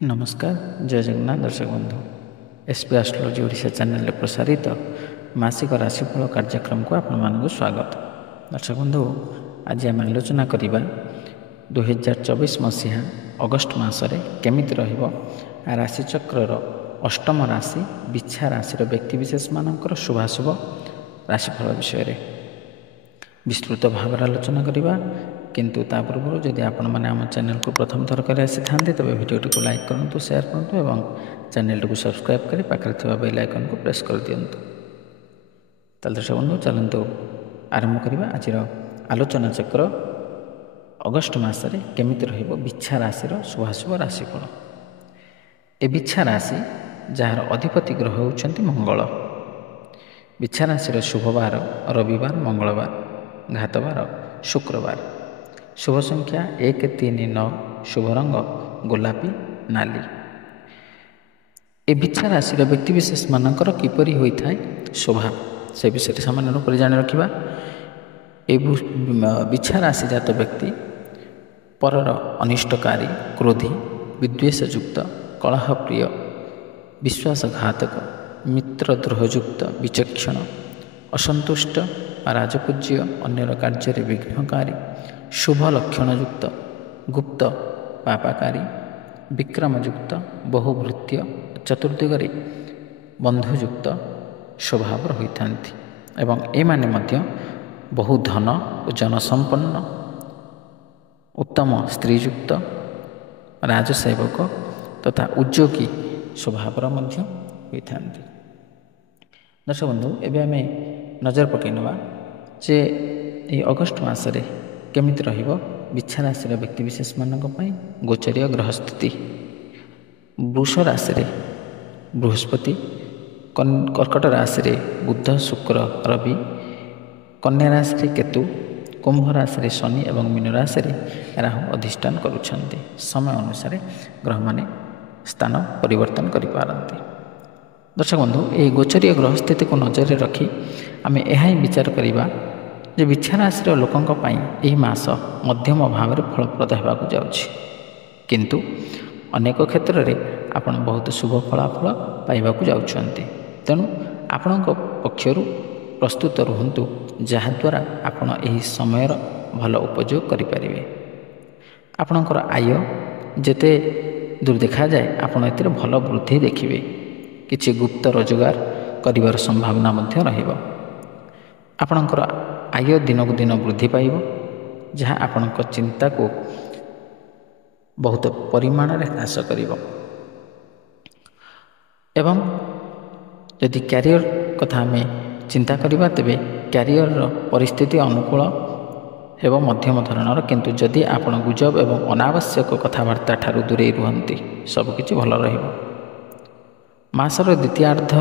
नमस्कार जय जगन्नाथ दर्शक बंधु एसपी एस्ट्रोलॉजी ओडिशा चैनल प्रसारित मासिक राशिफल कार्यक्रम को आपण स्वागत। दर्शक बंधु आज आम आलोचना करवा 2024 मसीहा अगस्ट मासरे केमिति रहिबो राशिचक्रर अष्टम राशि बिछा राशि व्यक्तिविशेष मानकर शुभाशुभ राशिफल विषय विस्तृत भाव आलोचना करवा। किंतु ता पूर्व जदि आपण मैंने आम चैनल को प्रथम थर कर आसी था तेज भिडियो को लाइक करूँ, शेयर करूँ और चैनल को सब्सक्राइब कर पाखे बेल आइकन को प्रेस कर दिंतु। ताल दर्शक बंधु चलतु आरंभ करवा आज आलोचना चक्र अगस्ट मासरे केमिति रहिबो बिछा राशि शुभाशुभ राशिफल। ए बिछा राशि जार अधिपति ग्रह होउछंती मंगल। बिछा राशि शुभवार रविवार, मंगलवार, घातवार शुक्रवार। शुभ संख्या 1, 3, 9। शुभ रंग गोलापी नाली। ए बिछा राशि व्यक्तिविशेष मानकर किपरि होइथाय स्वभाव से विषय सामान्य रूप जाणी रखा। ए बिछा राशि जात व्यक्ति परर अनिष्टकारी, क्रोधी, विद्वेषयुक्त, कलहप्रिय, विश्वासघातक, मित्रद्रोहयुक्त, विचक्षण, असंतुष्ट, राजपूज्य, अन्यर कार्य विघ्नकारी, शुभ लक्षणयुक्त, गुप्त, पापाकारी, विक्रमयुक्त, बहुभृत्य, चतुर्दिगरे बंधुयुक्त स्वभाव होइथांती एवं एमाने मध्य बहु धन और जनसंपन्न, उत्तम स्त्रीयुक्त, राजसेवक तथा उद्योगी स्वभाव मध्य होइथांती। दर्शक बंधु एबे आमे नजर पकईनवा जे ये अगस्ट मासरे केमिति रहिबो बिछा राशि व्यक्तिविशेष मानक पई गोचरीय ग्रह स्थिति। वृष राशि बृहस्पति, कर्कट राशि बुध, शुक्र, रवि, कन्या राशि केतु, कुंभ राशि शनि एवं मीन राशि राहु अधिष्ठान करुछन्ति। समय अनुसार ग्रह माने स्थान परिवर्तन करि पारंती। दर्शक बंधु ये गोचरीय ग्रह स्थिति को नजर रखी आमे यह विचार करवा जे बिछा राशि लोकों यही मास मध्यम भाव में फलप्रद होगा जाउछि, किंतु अनेक क्षेत्र में आपण बहुत शुभ फलाफल पाइबाकू जाउछन्ति। तेणु आपण पक्षर प्रस्तुत रुहंतु जहाद्वारा आपण यही समयर भल उपयोग करें। आपणकर आय जेते दूर देखा जाए आपण एतिर भल वृद्धि देखिए। किछि गुप्त रोजगार करिवार संभावना मध्य रहिबो। आपणकर आय दिनकू दिन वृद्धि पाइब, जहाँ आपणक चिंता को बहुत परिमाण में ह्रास करिब। एवं यदि क्यारियर कथा आम चिंता करवा तेबे क्यारियर परिस्थिति अनुकूल एवं मध्यम धरणर, किंतु जदि आपण गुजब एवं अनावश्यक कथबार्ता ठारू दूरे रुहंती सबकिछि भल रहिबो। मासर द्वितीयार्ध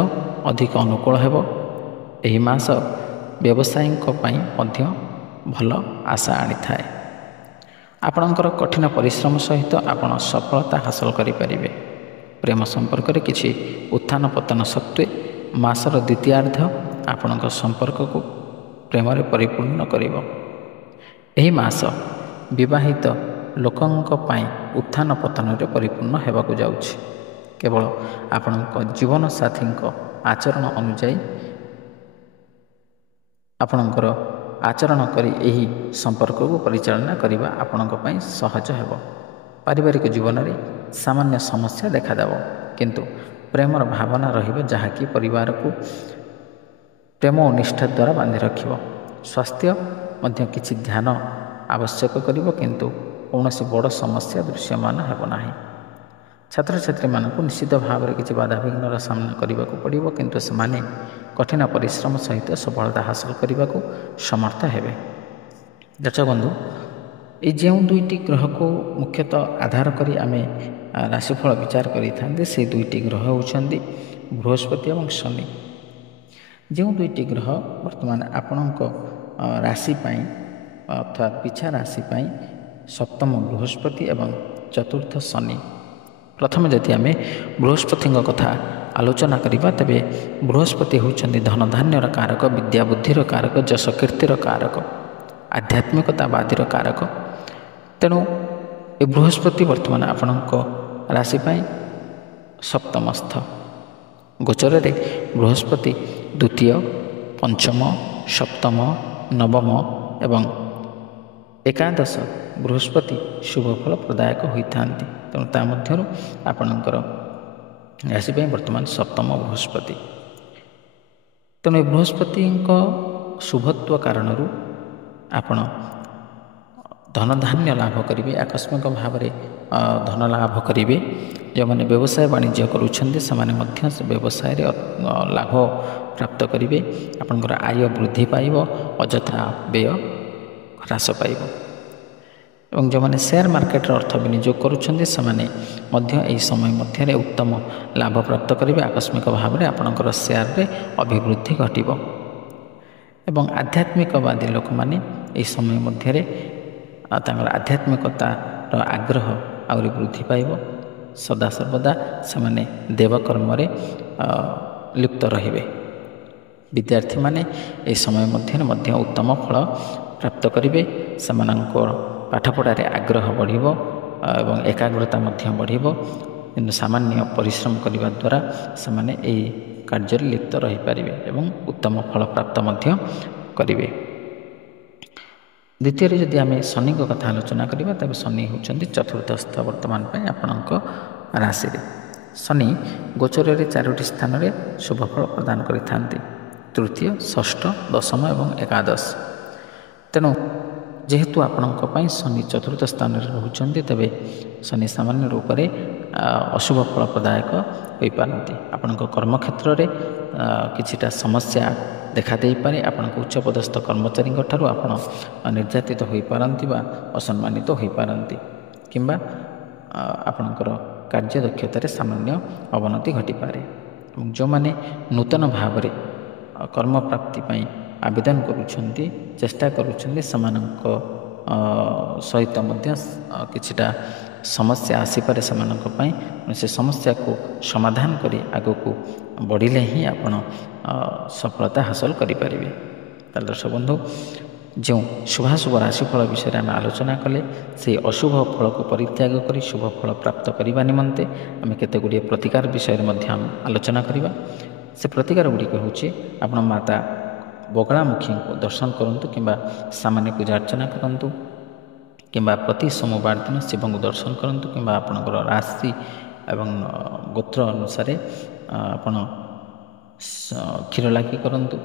अधिक अनुकूल हेबो। एही मास व्यवसायी मध्य भल आशा आनी थाए। आपणकर कठिन परिश्रम सहित आपण सफलता हासिल करें। प्रेम संपर्क में किसी उत्थान पतन सत्वे मासर द्वितीयार्ध आपण संपर्क को प्रेम परिपूर्ण करिब। एही मास विवाहित लोकों उत्थान पतन परिपूर्ण होगाकू जाउछि। केवल आपण जीवन साथी आचरण अनुजाई आपणकर आचरण करी एही संपर्क को परिचालना करने आपण सहज हेब। पारिवारिक जीवन में सामान्य समस्या देखादेव, किंतु प्रेमर भावना रहिबो जहाँकि परिवार को प्रेम और निष्ठा द्वारा बांधि रखिब। स्वास्थ्य मध्य किछि ध्यान आवश्यक करिब, किंतु कौनसी बड़ समस्या दृश्यमान हेब नाही। छात्र छात्री मानक निश्चित भाव में किसी बाधाविघ्नर सामना करने को पड़ो, किंतु से कठिन परिश्रम सहित सफलता हासिल करने को समर्थ हेबे। दर्शक बंधु ये जो दुईटी ग्रह को मुख्यतः आधार करी आमे राशिफल विचार करें से दुईटी ग्रह होउछन्ति बृहस्पति और शनि। जो दुईटी ग्रह वर्तमान आपणक राशि पाई अर्थात पिछा राशि पाई सप्तम बृहस्पति एवं चतुर्थ शनि। प्रथम जदि आम बृहस्पति कथा आलोचना करवा तेबे बृहस्पति होउछन्ति धन धान्यर कारक, विद्या बुद्धिर कारक, जश कीर्तिर कारक, आध्यात्मिकतावादीर कारक। तेणु ए बृहस्पति वर्तमान आपणक ରାଶି ପାଇଁ ସପ୍ତମସ୍ଥ। ଗୋଚରରେ ବୃହସ୍ପତି ଦ୍ୱିତୀୟ, ପଞ୍ଚମ, ସପ୍ତମ, ନବମ ଏବଂ ଏକାଦଶ ବୃହସ୍ପତି ଶୁଭଫଳ ପ୍ରଦାୟକ ହୋଇଥାନ୍ତି। ତେଣୁ ତା ମଧ୍ୟରୁ ଆପଣଙ୍କର ରାଶି ପାଇଁ ବର୍ତ୍ତମାନ ସପ୍ତମ ବୃହସ୍ପତି। ତେଣୁ ଏ ବୃହସ୍ପତିଙ୍କ ଶୁଭତ୍ୱ କାରଣରୁ ଆପଣ ଧନଧାନ୍ୟ ଲାଭ କରିବେ, ଆକସ୍ମିକ ଭାବରେ ଧନ ଲାଭ କରିବେ। ଯେଉଁମାନେ ବ୍ୟବସାୟ ବାଣିଜ୍ୟ କରୁଛନ୍ତି ସେମାନେ ମଧ୍ୟ ସେ ବ୍ୟବସାୟରେ ଲାଭ ପ୍ରାପ୍ତ କରିବେ। ଆପଣଙ୍କର ଆୟ ବୃଦ୍ଧି ପାଇବ, ଅଯଥା ବ୍ୟୟ ହ୍ରାସ ପାଇବ। ଏବଂ ଯେଉଁମାନେ ସେୟାର ମାର୍କେଟରେ ଅର୍ଥ ବିନିଯୋଗ କରୁଛନ୍ତି ସେମାନେ ମଧ୍ୟ ଏହି ସମୟ ମଧ୍ୟରେ ଉତ୍ତମ ଲାଭ ପ୍ରାପ୍ତ କରିବେ। ଆକସ୍ମିକ ଭାବରେ ଆପଣଙ୍କର ସେୟାରରେ ଅଭିବୃଦ୍ଧି ଘଟିବ। ଏବଂ ଆଧ୍ୟାତ୍ମିକବାଦୀ ଲୋକମାନେ ଏହି ସମୟ ମଧ୍ୟରେ ତାଙ୍କର ଆଧ୍ୟାତ୍ମିକତାର ଆଗ୍ରହ ଆହୁରି ବୃଦ୍ଧି ପାଇବ। ସଦାସର୍ବଦା ସେମାନେ ଦେବକର୍ମରେ ଲିପ୍ତ ରହିବେ। ବିଦ୍ୟାର୍ଥୀମାନେ ଏହି ସମୟ ମଧ୍ୟରେ ମଧ୍ୟ ଉତ୍ତମ ଫଳ ପ୍ରାପ୍ତ କରିବେ। ସେମାନଙ୍କ ପାଠପଢ଼ାରେ ଆଗ୍ରହ ବଢ଼ିବ ଏବଂ ଏକାଗ୍ରତା ମଧ୍ୟ ବଢ଼ିବ। କିନ୍ତୁ ସାମାନ୍ୟ ପରିଶ୍ରମ କରିବା ଦ୍ୱାରା ସେମାନେ ଏହି କାର୍ଯ୍ୟରେ ଲିପ୍ତ ରହିପାରିବେ ଏବଂ ଉତ୍ତମ ଫଳ ପ୍ରାପ୍ତ ମଧ୍ୟ କରିବେ। ଦ୍ୱିତୀୟରେ ଯଦି ଆମେ ଶନିଙ୍କ କଥା ଆଲୋଚନା କରିବା ତେବେ ଶନି ହେଉଛନ୍ତି ଚତୁର୍ଥସ୍ଥ ବର୍ତ୍ତମାନ ପାଇଁ ଆପଣଙ୍କ ରାଶିରେ। ଶନି ଗୋଚରରେ 4ଟି ସ୍ଥାନରେ ଶୁଭଫଳ ପ୍ରଦାନ କରିଥାନ୍ତି: ତୃତୀୟ, ଷଷ୍ଠ, ଦଶମ ଏବଂ ଏକାଦଶ। ତେଣୁ ଯେହେତୁ ଆପଣଙ୍କ ପାଇଁ ଶନି ଚତୁର୍ଥ ସ୍ଥାନରେ ରହୁଛନ୍ତି ତେବେ ଶନି ସାମାନ୍ୟ ରୂପରେ ଅଶୁଭ ଫଳ ପ୍ରଦାୟକ ହୋଇପାରନ୍ତି। ଆପଣଙ୍କ କର୍ମକ୍ଷେତ୍ରରେ କିଛିଟା ସମସ୍ୟା ଦେଖାଦେଇପାରେ। ଆପଣଙ୍କ ଉଚ୍ଚପଦସ୍ଥ କର୍ମଚାରୀଙ୍କ ଠାରୁ ଆପଣ ନିର୍ଯାତିତ ହୋଇପାରନ୍ତି ବା ଅସମ୍ମାନିତ ହୋଇପାରନ୍ତି, କିମ୍ବା ଆପଣଙ୍କର କାର୍ଯ୍ୟଦକ୍ଷତାରେ ସାମାନ୍ୟ ଅବନତି ଘଟିପାରେ। ଏବଂ ଯେଉଁମାନେ ନୂତନ ଭାବରେ କର୍ମପ୍ରାପ୍ତି ପାଇଁ ଆବେଦନ କରୁଛନ୍ତି, ଚେଷ୍ଟା କରୁଛନ୍ତି, ସେମାନଙ୍କ ସହିତ ମଧ୍ୟ କିଛିଟା ସମସ୍ୟା ଆସିପାରେ ସେମାନଙ୍କ ପାଇଁ। ସେ ସମସ୍ୟାକୁ ସମାଧାନ କରି ଆଗକୁ ବଢ଼ିଲେ ହିଁ ଆପଣ ସଫଳତା ହାସଲ କରିପାରିବେ। ତାହେଲେ ଦର୍ଶକ ବନ୍ଧୁ, ଯେଉଁ ଶୁଭାଶୁଭ ରାଶିଫଳ ବିଷୟରେ ଆମେ ଆଲୋଚନା କଲେ, ସେହି ଅଶୁଭ ଫଳକୁ ପରିତ୍ୟାଗ କରି ଶୁଭ ଫଳ ପ୍ରାପ୍ତ କରିବା ନିମନ୍ତେ ଆମେ କେତେ ଗୁଡ଼ିଏ ପ୍ରତିକାର ବିଷୟରେ ମଧ୍ୟ ଆଲୋଚନା କରିବା। ସେ ପ୍ରତିକାର ଗୁଡ଼ିକ ହେଉଛି, ଆପଣ ମାତା ବଗଳାମୁଖୀଙ୍କୁ ଦର୍ଶନ କରନ୍ତୁ କିମ୍ବା ସାମାନ୍ୟ ପୂଜା ଅର୍ଚ୍ଚନା କରନ୍ତୁ, କିମ୍ବା ପ୍ରତି ସୋମବାର ଦିନ ଶିବଙ୍କୁ ଦର୍ଶନ କରନ୍ତୁ, କିମ୍ବା ଆପଣଙ୍କର ରାଶି ଏବଂ ଗୋତ୍ର ଅନୁସାରେ ଆପଣ କ୍ଷୀର ଲାଗି କରନ୍ତୁ,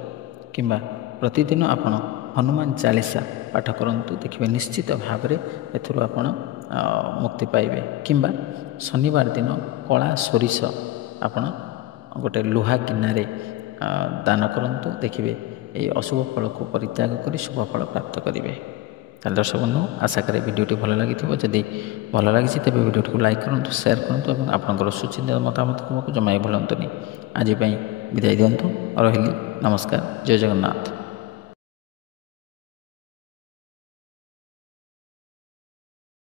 କିମ୍ବା ପ୍ରତିଦିନ ଆପଣ ହନୁମାନ ଚାଳିଶା ପାଠ କରନ୍ତୁ। ଦେଖିବେ ନିଶ୍ଚିତ ଭାବରେ ଏଥିରୁ ଆପଣ ମୁକ୍ତି ପାଇବେ। କିମ୍ବା ଶନିବାର ଦିନ କଳା ସୋରିଷ ଆପଣ ଗୋଟେ ଲୁହା ଗିନାରେ ଦାନ କରନ୍ତୁ। ଦେଖିବେ ଏହି ଅଶୁଭ ଫଳକୁ ପରିତ୍ୟାଗ କରି ଶୁଭ ଫଳ ପ୍ରାପ୍ତ କରିବେ। ତାହେଲେ ଦର୍ଶକ ବନ୍ଧୁ, ଆଶା କରେ ଭିଡ଼ିଓଟି ଭଲ ଲାଗିଥିବ। ଯଦି ଭଲ ଲାଗିଛି ତେବେ ଭିଡ଼ିଓଟିକୁ ଲାଇକ୍ କରନ୍ତୁ, ସେୟାର କରନ୍ତୁ ଏବଂ ଆପଣଙ୍କର ସୁଚିନ୍ତିତ ମତାମତ ଦେବାକୁ ଜମା ଭୁଲନ୍ତୁନି। ଆଜି ପାଇଁ ବିଦାୟ ଦିଅନ୍ତୁ। ରହିଲି, ନମସ୍କାର, ଜୟ ଜଗନ୍ନାଥ।